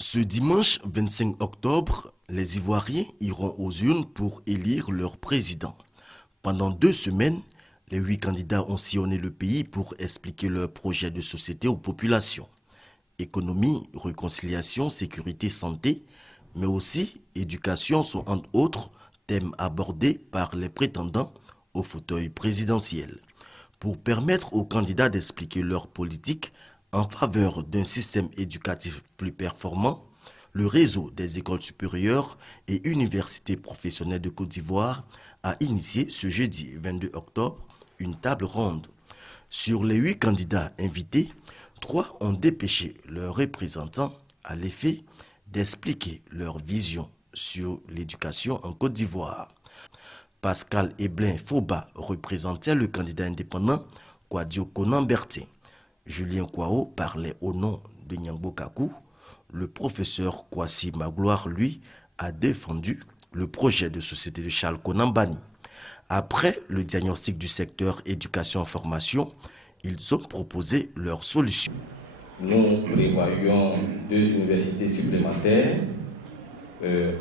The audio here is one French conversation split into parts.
Ce dimanche 25 octobre, les Ivoiriens iront aux urnes pour élire leur président. Pendant 2 semaines, les 8 candidats ont sillonné le pays pour expliquer leur projet de société aux populations. Économie, réconciliation, sécurité, santé, mais aussi éducation sont entre autres thèmes abordés par les prétendants au fauteuil présidentiel. Pour permettre aux candidats d'expliquer leur politique en faveur d'un système éducatif plus performant, le réseau des écoles supérieures et universités professionnelles de Côte d'Ivoire a initié ce jeudi 22 octobre une table ronde. Sur les 8 candidats invités, 3 ont dépêché leurs représentants à l'effet d'expliquer leur vision sur l'éducation en Côte d'Ivoire. Pascal Eblin Foba représentait le candidat indépendant Kouadio Konan Bertin. Julien Kouao parlait au nom de Nyangbo Kakou. Le professeur Kwasi Magloire, lui, a défendu le projet de société de Charles Konan Banny. Après le diagnostic du secteur éducation-formation, ils ont proposé leur solution. Nous prévoyons 2 universités supplémentaires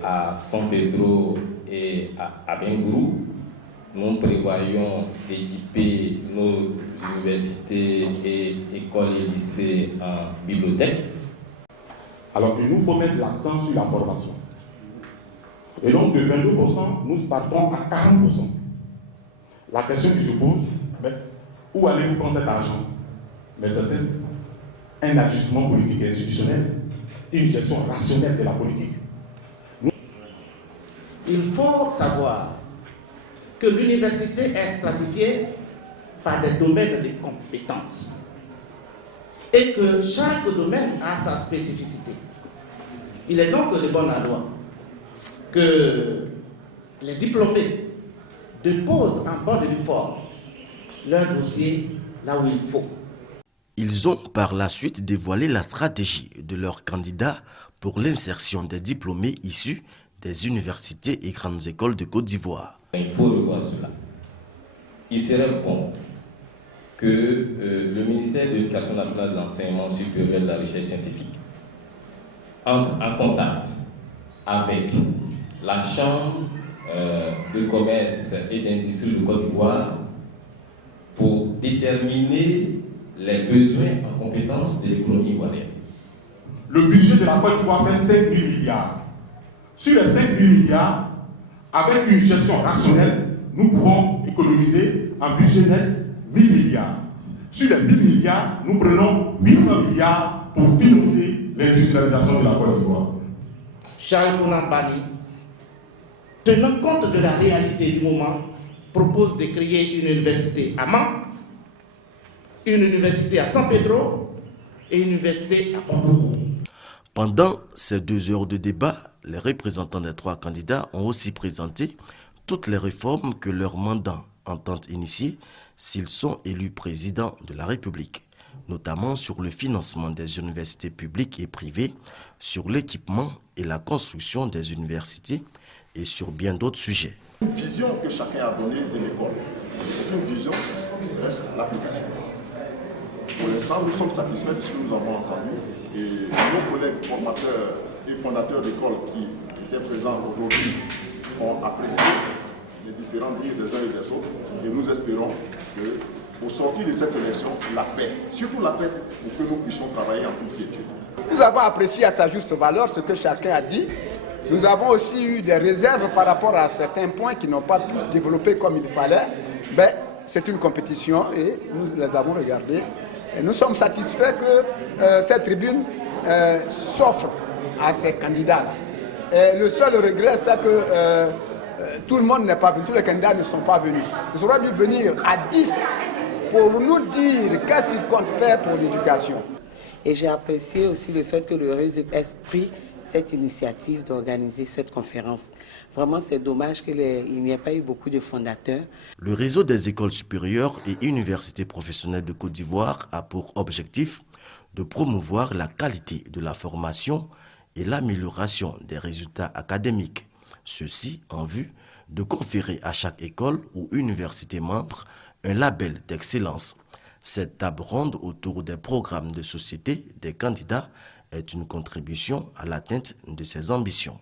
à San Pedro et à Bengourou. Nous prévoyons d'équiper nos universités et écoles et lycées en bibliothèque. Alors il nous faut mettre l'accent sur la formation. Et donc de 22%, nous partons à 40%. La question qui se pose, mais où allez-vous prendre cet argent? Mais ça c'est un ajustement politique et institutionnel, une gestion rationnelle de la politique. Il faut savoir que l'université est stratifiée par des domaines de compétences et que chaque domaine a sa spécificité. Il est donc de bon aloi que les diplômés déposent en bonne et forme leur dossier là où il faut. Ils ont par la suite dévoilé la stratégie de leurs candidats pour l'insertion des diplômés issus des universités et grandes écoles de Côte d'Ivoire. Il faut revoir cela. Il serait bon que le ministère de l'Éducation nationale, de l'enseignement supérieur et de la recherche scientifique entre en contact avec la Chambre de commerce et d'industrie de Côte d'Ivoire pour déterminer les besoins en compétences de l'économie ivoirienne. Le budget de la Côte d'Ivoire fait 5 000 milliards. Sur les 5 000 milliards, avec une gestion rationnelle, nous pouvons économiser en budget net 1 000 milliards. Sur les 1 000 milliards, nous prenons 800 milliards pour financer l'industrialisation de la Côte d'Ivoire. Charles Konan Banny, tenant compte de la réalité du moment, propose de créer une université à Mans, une université à San Pedro et une université à Congo. Pendant ces 2 heures de débat, les représentants des 3 candidats ont aussi présenté toutes les réformes que leur mandat entend initier s'ils sont élus président de la République, notamment sur le financement des universités publiques et privées, sur l'équipement et la construction des universités et sur bien d'autres sujets. Une vision que chacun a donnée de l'école, c'est une vision qui reste l'application. Pour l'instant, nous sommes satisfaits de ce que nous avons entendu et nos collègues formateurs et fondateurs d'écoles qui étaient présents aujourd'hui ont apprécié les différents dires des uns et des autres et nous espérons qu'au sortir de cette élection, la paix, surtout la paix pour que nous puissions travailler en toute quiétude. Nous avons apprécié à sa juste valeur ce que chacun a dit. Nous avons aussi eu des réserves par rapport à certains points qui n'ont pas pu développer comme il fallait. Mais c'est une compétition et nous les avons regardés. Et nous sommes satisfaits que cette tribune s'offre à ces candidats-là. Et le seul regret, c'est que tout le monde n'est pas venu, tous les candidats ne sont pas venus. Ils auraient dû venir à 10 pour nous dire qu'est-ce qu'ils comptent faire pour l'éducation. Et j'ai apprécié aussi le fait que le réseau ait pris cette initiative d'organiser cette conférence. Vraiment, c'est dommage qu'il n'y ait pas eu beaucoup de fondateurs. Le réseau des écoles supérieures et universités professionnelles de Côte d'Ivoire a pour objectif de promouvoir la qualité de la formation et l'amélioration des résultats académiques. Ceci en vue de conférer à chaque école ou université membre un label d'excellence. Cette table ronde autour des programmes de société des candidats est une contribution à l'atteinte de ses ambitions.